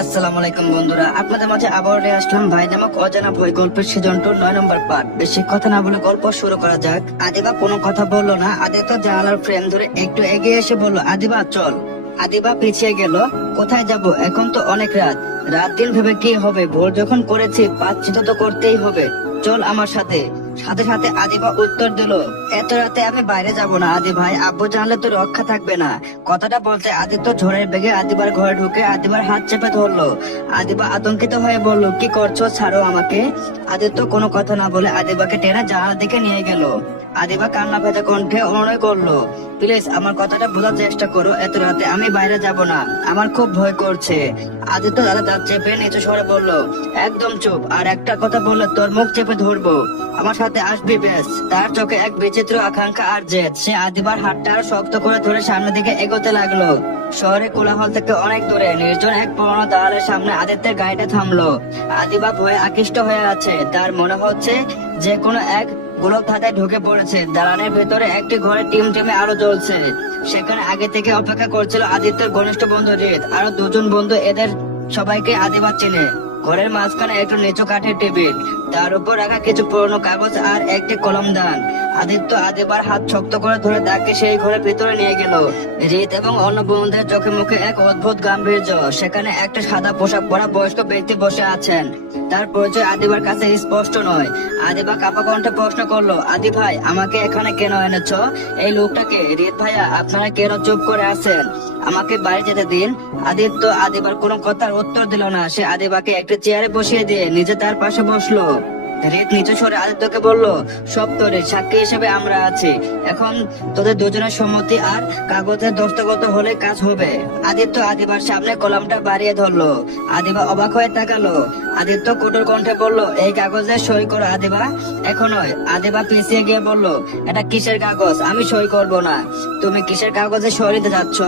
আসসালামু আলাইকুম বন্ধুরা, আপনাদের মাঝে আবার নিয়ে আসলাম ভাই নামক অজানা ভয় গল্পের সিজন 2 9 নম্বর পার্ট। বেশি কথা না বলে গল্প শুরু করা যাক। আদিবা কোনো কথা বললো না। আদিত্য জানালার ফ্রেম ধরে একটু এগিয়ে এসে বলল, আদিবা চল। আদিবা পিছিয়ে গেল। কোথায় যাব? এখন তো অনেক রাত। রাত দিন ভেবে কি হবে? ভোর যখন করেছি পাচ্ছি তো করতেই হবে। চল আমার সাথে। সাথে সাথে আদিবা উত্তর দিল, এত রাতে আমি বাইরে যাব না আদি ভাই, আব্বু জানলে তো রক্ষা থাকবে না। কথাটা বলতে আদিত্য ঝড়ের বেগে আদিবার ঘরে ঢুকে আদিবার হাত চেপে ধরলো। আদিবা আতঙ্কিত হয়ে বলল, কি করছো? ছাড়ো আমাকে। আদিত্য কোনো কথা না বলে আদিবাকে টেনে জানালার দিকে নিয়ে গেল। আদিবা কান্না ভেজা কণ্ঠে অনুনয় করলো, প্লিজ আমার কথাটা বোঝার চেষ্টা করো, এত রাতে আমি বাইরে যাব না, আমার খুব ভয় করছে। আদিত্য দাদা দাঁত চেপে নিচু স্বরে বলল, একদম চুপ, আর একটা কথা বললে তোর মুখ চেপে ধরবো। আমার সাথে আসবি বেশ। তার চোখে এক বিচিত্র আকাঙ্ক্ষা আর জেদ। সে আদিবার হাতটা আরো শক্ত করে ধরে সামনের দিকে এগোতে লাগলো। শহরের কোলাহল থেকে অনেক দূরে নির্জন এক পুরোনো দালালের সামনে আদিত্যের গাড়িটা থামলো। আদিবা ভয়ে আকৃষ্ট হয়ে আছে। তার মনে হচ্ছে যে কোনো এক গোলক ধাঁধায় ঢুকে পড়েছে। দালানের ভেতরে একটি ঘরে টিমে আলো জ্বলছে। সেখানে আগে থেকে অপেক্ষা করছিল আদিত্যের ঘনিষ্ঠ বন্ধু রিত। আরো দুজন বন্ধু, এদের সবাইকে আদিবা চেনে। ঘরের মাঝখানে একটু নিচু কাঠের টেবিল, তার উপর রাখা কিছু পুরনো কাগজ আর একটি কলমদান। আদিত্য আদিবার হাত শক্ত করে ধরে তাকে সেই ঘরের ভিতরে নিয়ে গেল। রিত এবং অন্য বন্ধুদের চোখে মুখে এক অদ্ভুত গাম্ভীর্য। সেখানে একটা সাদা পোশাক পরা বয়স্ক ব্যক্তি বসে আছেন। তার পরিচয় আদিবার কাছে স্পষ্ট নয়। আদিবা কাপা কণ্ঠে প্রশ্ন করলো, আদি ভাই আমাকে এখানে কেন এনেছ? এই লোকটাকে? রিত ভাইয়া আপনারা কেন চুপ করে আছেন? আমাকে বাড়ি যেতে দিন। আদিত্য আদিবার কোনো কথার উত্তর দিল না। সে আদিবাকে একটা চেয়ারে বসিয়ে দিয়ে নিজে তার পাশে বসলো। রিত নিচু স্বরে আদিত্যকে বলল, সব তোরে, সাক্ষী হিসেবে আমরা আছি। এখন তোদের দুজনের সম্মতি আর কাগজের দস্তখত হলে কাজ হবে। আদিত্য আদিবার সামনে কলমটা বাড়িয়ে ধরলো। আদিবা অবাক হয়ে তাকালো। আদিত্য কঠোর কণ্ঠে বলল, এই কাগজে সই করো আদিবা। এখন নয়। আদিবা পিছিয়ে গিয়ে বলল, এটা কিসের কাগজ? আমি সই করব না। তুমি কিসের কাগজে সই দিতে যাচ্ছ?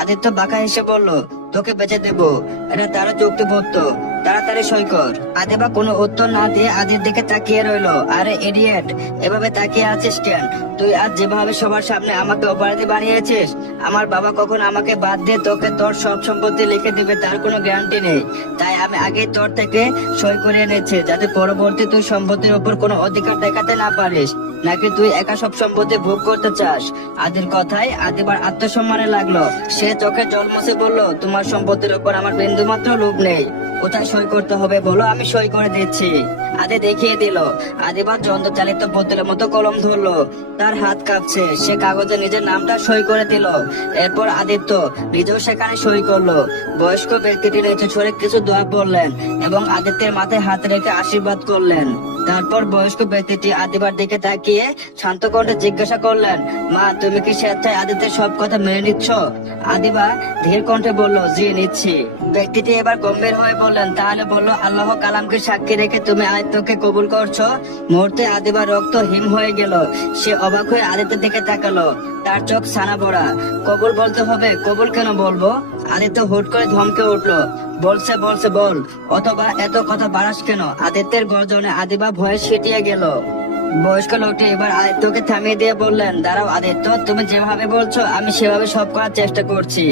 আদিত্য বাঁকা হেসে বলল, তোকে বেঁচে দেবো। এটা তারও যুক্তিবদ্ধ, তাড়াতাড়ি সই কর। আদিবা কোনো উত্তর না দিয়ে আদির দিকে তাকিয়ে রইলো। আরে ইডিয়েট, এভাবে তাকিয়ে আছিস কেন? তুই আজ যেভাবে সবার সামনে আমাকে অপরাধী বানিয়েছিস, আমার বাবা কখন আমাকে বাদ দিয়ে তোকে তোর সব সম্পত্তি লিখে দিবে তার কোনো গ্যারান্টি নেই। তাই আমি আগেই তোর থেকে সই করে এনেছি, যাতে পরবর্তী তুই সম্পত্তির উপর কোনো অধিকার দেখাতে না পারিস। নাকি তুই একা সব সম্পত্তি ভোগ করতে চাস? আদির কথায় আদিবার আত্মসম্মানে লাগলো। সে চোখে জল মুছে বলল, তোমার সম্পত্তির উপর আমার বিন্দুমাত্র লোভ নেই। কোথায় সই করতে হবে বলো, আমি সই করে দিচ্ছি। আদি দেখিয়ে দিল। আদিবার যন্ত্রচালিত বোতলের মতো কলম ধরলো। তার হাত কাঁপছে। সে কাগজে নিজের নামটা সই করে দিল। এরপর আদিত্য নিজেও সেখানে সই করলো। বয়স্ক ব্যক্তিটি নিচু স্বরে কিছু দোয়া বললেন এবং আদিত্যের মাথায় হাত রেখে আশীর্বাদ করলেন। তারপর বয়স্ক ব্যক্তিটি আদিবার দিকে তাকিয়ে শান্ত কণ্ঠে জিজ্ঞাসা করলেন, মা তুমি কি স্বেচ্ছায় আদিত্যের সব কথা মেনে নিচ্ছ? আদিবা ধীর কণ্ঠে বলল, জি নিচ্ছি। ব্যক্তিটি এবার গম্ভীর হয়ে বললেন, তাহলে বললো আল্লাহ কালামকে সাক্ষী রেখে তুমি আদিত্যকে কবুল করছো? মুহূর্তে আদিবার রক্ত হিম হয়ে গেল। সে অবাক হয়ে আদিত্যের দিকে তাকালো। তার চোখ ছানা ভরা। কবুল বলতে হবে? কবুল কেন বলবো? আদিত্য হুট করে ধমকে উঠলো। বলছে বলছে বল, অথবা এত কথা বাড়াস কেন? আদিত্যের গর্জনে আদিবা ভয়ে সিটিয়ে গেল। বয়স্ক লোকটি এবার আদিত্যকে থামিয়ে দিয়ে বললেন, দাঁড়াও আদিত্য, তুমি যেভাবে বলছো আমি সেভাবে সব করার চেষ্টা করছি,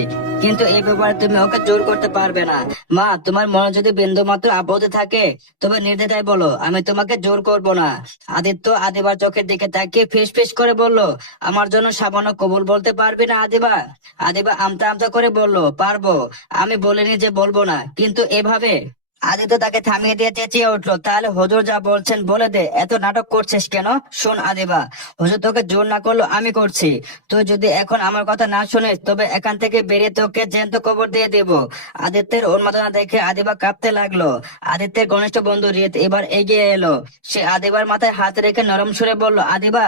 কিন্তু এই ব্যাপারে তুমি ওকে জোর করতে পারবে না। মা তোমার মনে যদি বিন্দু মাত্র আপত্তি থাকে তবে নির্দ্বিধায় বলো, আমি তোমাকে জোর করব না। আদিত্য আদিবার চোখের দিকে তাকিয়ে ফিস ফিস করে বলল, আমার জন্য সামান্য কবুল বলতে পারবি না আদিবা? আদিবা আমতা আমতা করে বলল, পারবো। আমি বলিনি যে বলবো না, কিন্তু এভাবে। আদিত্য তাকে থামিয়ে দিয়ে চেঁচিয়ে উঠলো, তাহলে হুজুর যা বলছেন বলে দে, এত নাটক করছিস কেন? শোন আদিবা, হুজুর তোকে জোর না করলো আমি করছি। তুই যদি এখন আমার কথা না শুনিস তবে এখান থেকে বেরিয়ে তোকে জ্যান্ত কবর দিয়ে দেব। আদিত্যের উন্মাদনা দেখে আদিবা কাঁপতে লাগলো। আদিত্যের ঘনিষ্ঠ বন্ধু রিত এবার এগিয়ে এলো। সে আদিবার মাথায় হাত রেখে নরম সুরে বলল, আদিবা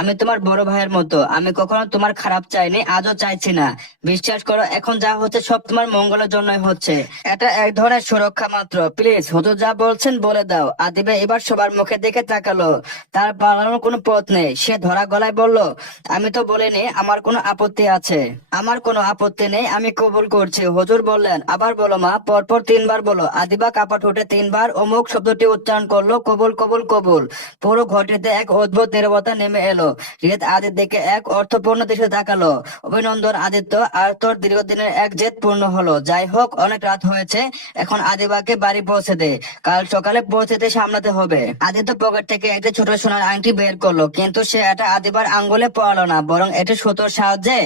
আমি তোমার বড় ভাইয়ের মতো, আমি কখনো তোমার খারাপ চাইনি, আজও চাইছি না। বিশ্বাস করো এখন যা হচ্ছে সব তোমার মঙ্গলের জন্যই হচ্ছে। এটা এক ধরনের সুরক্ষা মাত্র। প্লিজ হুজুর যা বলছেন বলে দাও। আদিবা এবার সবার মুখের দিকে তাকালো। তার পালানোর কোনো পথ নেই। সে ধরা গলায় বলল, আমি তো বলিনি আমার কোনো আপত্তি আছে। আমার কোনো আপত্তি নেই, আমি কবুল করছি। হুজুর বললেন, আবার বলো মা, পরপর 3 বার বলো। আদিবা কাপা ঠোঁটে 3 বার অমুক শব্দটি উচ্চারণ করলো, কবুল কবুল কবুল। পুরো ঘরটিতে এক অদ্ভুত নীরবতা নেমে এলো। গেল। রিয়াদ আদির দিকে এক অর্থপূর্ণ দৃষ্টি তাকালো। অভিনন্দন আদিত্য, আর তোর দীর্ঘদিনের এক জেদ পূর্ণ হলো। যাই হোক, অনেক রাত হয়েছে, এখন আদিবাকে বাড়ি পৌঁছে দে, কাল সকালে পৌঁছেতে সামলাতে হবে। আদিত্য পকেট থেকে একটা ছোট সোনার আংটি বের করলো, কিন্তু সে এটা আদিবার আঙ্গুলে পরালো না, বরং এটা সুতোর সাহায্যে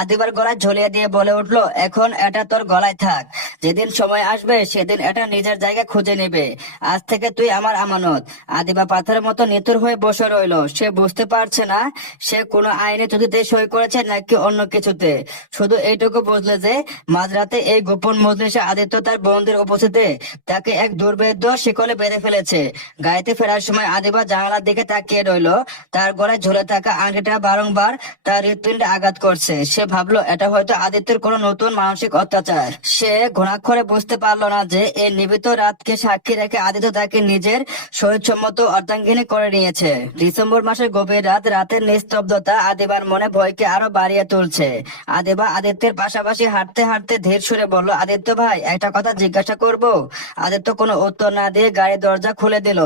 আদিবার গলায় ঝুলিয়ে দিয়ে বলে উঠলো, এখন এটা তোর গলায় থাক। যেদিন সময় আসবে সেদিন এটা নিজের জায়গা খুঁজে নেবে। আজ থেকে তুই আমার আমানত। আদিবা পাথরের মতো নিথর হয়ে বসে রইলো। সে বুঝতে পারছে না সে কোনো আইনে চুক্তিতে সই করেছে নাকি অন্য কিছুতে। শুধু এইটুকু বুঝলে যে মাঝরাতে এই গোপন মজলিসে আদিত্য তার বন্ধুর উপস্থিতিতে তাকে এক দুর্ভেদ্য শিকলে বেঁধে ফেলেছে। গাড়িতে ফেরার সময় আদিবা জানালার দিকে তাকিয়ে রইলো। তার গলায় ঝুলে থাকা আংটিটা বারংবার তার হৃৎপিণ্ডে আঘাত করছে। সে ভাবলো এটা হয়তো আদিত্যের কোনো নতুন মানসিক অত্যাচার। সে ঘুণাক্ষরে বুঝতে পারলো না যে এই নিবিত রাতকে সাক্ষী রেখে আদিত্য তাকে নিজের শরীরসম্মত অর্ধাঙ্গিনী করে নিয়েছে। ডিসেম্বর মাসের গভীর রাত, রাতের নিস্তব্ধতা আদিবার মনে ভয়কে আরো বাড়িয়ে তুলছে। আদিবা আদিত্যের পাশাপাশি হাঁটতে হাঁটতে ধীর সুরে বলল, আদিত্য ভাই, একটা কথা জিজ্ঞাসা করব? আদিত্য কোনো উত্তর না দিয়ে গাড়ির দরজা খুলে দিল।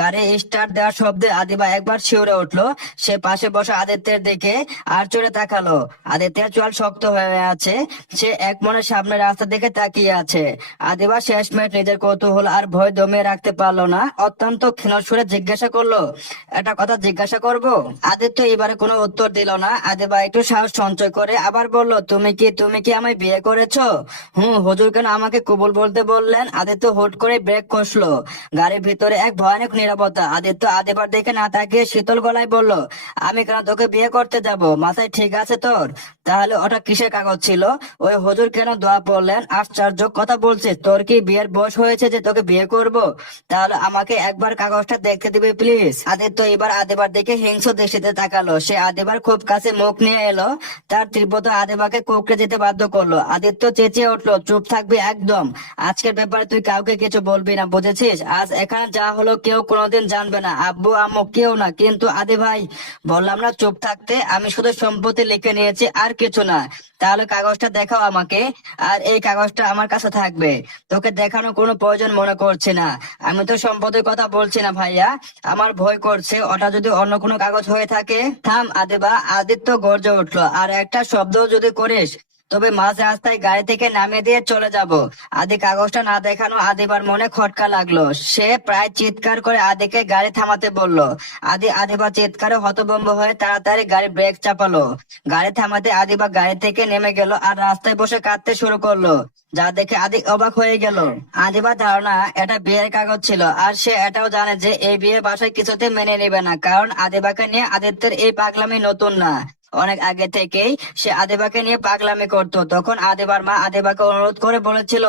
গাড়ি স্টার্ট দেওয়ার শব্দে আদিবা একবার শিউরে উঠলো। সে পাশে বসা আদিত্যের দিকে আর চড়ে তাকালো। আদিত্যের চোয়াল শক্ত হয়ে আছে। সে এক মনে সামনের রাস্তার দিকে তাকিয়ে আছে। আদিবা শেষ মিনিট নিজের কৌতূহল আর ভয় দমিয়ে রাখতে পারলো না। অত্যন্ত ক্ষীণ সুরে জিজ্ঞাসা করলো, একটা কথা জিজ্ঞাসা করব? আদিত্য এবারে কোনো উত্তর দিল না। আদিবা একটু সাহস সঞ্চয় করে আবার বলল, তুমি কি আমায় বিয়ে করেছো? হুজুর কেন আমাকে কবুল বলতে বললেন? আদিত্য হুট করে ব্রেক কষলো। গাড়ির ভিতরে এক ভয়ানক নীরবতা। আদিত্য আদিবার দিকে না তাকিয়ে শীতল গলায় বলল, আমি কেন তোকে বিয়ে করতে যাব? মাথায় ঠিক আছে তোর? তাহলে ওটা কিসের কাগজ ছিল? ওই হুজুর কেন দোয়া পড়লেন? আশ্চর্য কথা বলছিস। তোর কি বিয়ের বয়স হয়েছে যে তোকে বিয়ে করব? তাহলে আমাকে একবার কাগজটা দেখতে দিবে প্লিজ? আদিত্য এবার আদিবার দিকে হিংস্র দৃষ্টিতে তাকালো। সে আদিবার খুব কাছে মুখ নিয়ে এলো। তার তীব্রতা আদিবাকে কোঁকড়ে যেতে বাধ্য করলো। আদিত্য চেঁচিয়ে উঠলো, চুপ থাকবি একদম। আজকের ব্যাপারে তুই কাউকে কিছু বলবি না, বুঝেছিস? আজ এখানে যা হলো কেউ কোনোদিন জানবে না, আব্বু আম্মু কেউ না। কিন্তু আদি ভাই, বললাম না চুপ থাকতে? আমি শুধু সম্পত্তি লিখে নিয়েছি, আর কিছু না। তাহলে কাগজটা দেখাও আমাকে, আর এই কাগজটা আমার কাছে থাকবে। তোকে দেখানোর কোনো প্রয়োজন মনে করছি না। আমি তো সম্পত্তির কথা বলছি না ভাইয়া, আমার ভয় করছে ওটা যদি অন্য কোনো কাগজ হয়ে থাকে। থাম আদিবা। আদিত্য গর্জে উঠলো, আর একটা শব্দ যদি করিস তবে মাঝ রাস্তায় গাড়ি থেকে নামিয়ে দিয়ে চলে যাব। আদি কাগজটা না দেখানো আদিবার মনে খটকা লাগলো। সে প্রায় চিৎকার করে আদিকে গাড়ি থামাতে বলল। আদিবা চিৎকারে হতভম্ব হয়ে তাড়াতাড়ি গাড়ি ব্রেক চাপালো। গাড়ি থামাতে আদিবা গাড়ি থেকে নেমে গেল আর রাস্তায় বসে কাঁদতে শুরু করলো, যা দেখে আদি অবাক হয়ে গেল। আদিবার ধারণা এটা বিয়ের কাগজ ছিল, আর সে এটাও জানে যে এই বিয়ে বাসায় কিছুতে মেনে নেবে না, কারণ আদিবাকে নিয়ে আদিত্যের এই পাগলামি নতুন না। অনেক আগে থেকেই সে আদিবাকে নিয়ে পাগলামি করতো। তখন আদিবার মা আদিবাকে অনুরোধ করে বলেছিল,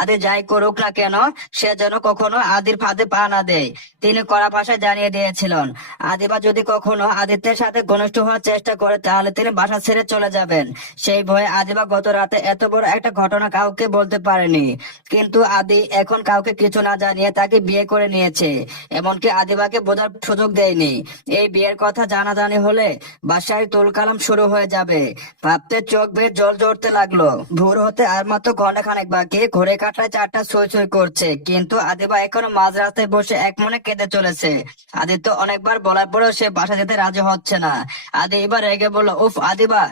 আদি যাই করুক না কেন সে যেন কখনো আদির ফাঁদে পা না দেয়। তিনি কড়া ভাষায় জানিয়ে দিয়েছিলেন, আদিবা যদি কখনো আদিত্যের সাথে ঘনিষ্ঠ হওয়ার চেষ্টা করে তাহলে তিনি বাসা ছেড়ে চলে যাবেন। সেই ভয়ে আদিবা গত রাতে এত বড় একটা ঘটনা কাউকে বলতে পারেনি। কিন্তু আদি এখন কাউকে কিছু না জানিয়ে তাকে বিয়ে করে নিয়েছে, এমনকি আদিবাকে বোঝার সুযোগ দেয়নি। এই বিয়ের কথা জানাজানি হলে বাসায় তুলকালাম শুরু হয়ে যাবে। ভাবতে চোখ বেয়ে জল জড়তে লাগলো। ভোর হতে আর মাত্র ঘন্টাখানেক বাকি। ঘড়ি কাঁটায় 4টা ছুঁই ছুঁই করছে, কিন্তু আদিবা এখনো মাঝ রাস্তায় বসে এক মনে কেঁদে চলেছে। আদিত্য অনেকবার বলার পরেও সে বাসা যেতে রাজি হচ্ছে না। আদি এবার রেগে বলল, উফ আদিবা,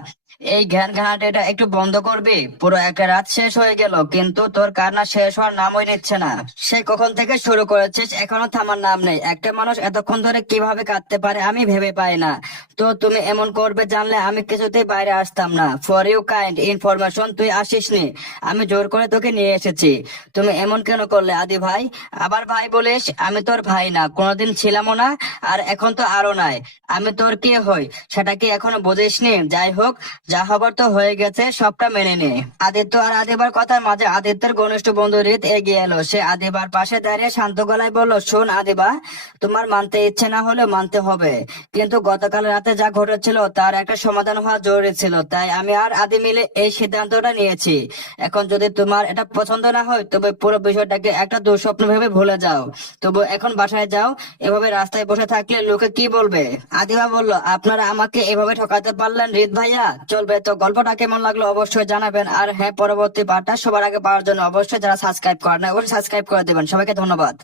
এই জ্ঞান ঘানাটা একটু বন্ধ করবি? পুরো একটা রাত শেষ হয়ে গেল, কিন্তু তোর কান্না শেষ হওয়ার নামই নিচ্ছে না। সে কখন থেকে শুরু করেছিস, এখনো থামার নাম নেই। একটা মানুষ এতক্ষণ ধরে কিভাবে কাঁদতে পারে আমি ভেবে পাই না। তো তুমি এমন করবে জানলে আমি কিছুতেই বাইরে আসতাম না। ফর ইউ কাইন্ড ইনফরমেশন, তুই আসিসনি, আমি জোর করে তোকে নিয়ে এসেছি। তুমি এমন কেন করলে আদি ভাই? আবার ভাই বলিস? আমি তোর ভাই না, কোনোদিন ছিলামও না, আর এখন তো আরো নাই। আমি তোর কে হই সেটা কি এখনো বুঝিসনি? যাই হোক, যা হবার তো হয়ে গেছে, সবটা মেনে নে। আদিত্য আর আদিবার কথার মাঝে আদিত্যের ঘনিষ্ঠ বন্ধু রিত এগিয়ে এলো। সে আদিবার পাশে দাঁড়িয়ে শান্ত গলায় বলল, শোন আদিবা, তোমার মানতে ইচ্ছে না হলে মানতে হবে, কিন্তু গতকাল রাতে যা ঘটেছিল তার একটা সমাধান হওয়া জরুরি ছিল। তাই আমি আর আদি মিলে এই সিদ্ধান্তটা নিয়েছি। এখন যদি তোমার এটা পছন্দ না হয় তবে পুরো বিষয়টাকে একটা দুঃস্বপ্ন ভেবে ভুলে যাও। তবু এখন বাসায় যাও। এভাবে রাস্তায় বসে থাকলে লোকে কি বলবে? আদিবা বলল, আপনারা আমাকে এভাবে ঠকাতে পারলেন রিত ভাইয়া? চলবে তো। গল্পটা কেমন লাগলো অবশ্যই জানাবেন। আর হ্যাঁ, পরবর্তী পার্টটা সবার আগে পাওয়ার জন্য অবশ্যই যারা সাবস্ক্রাইব করেন অবশ্যই সাবস্ক্রাইব করে দেবেন। সবাইকে ধন্যবাদ।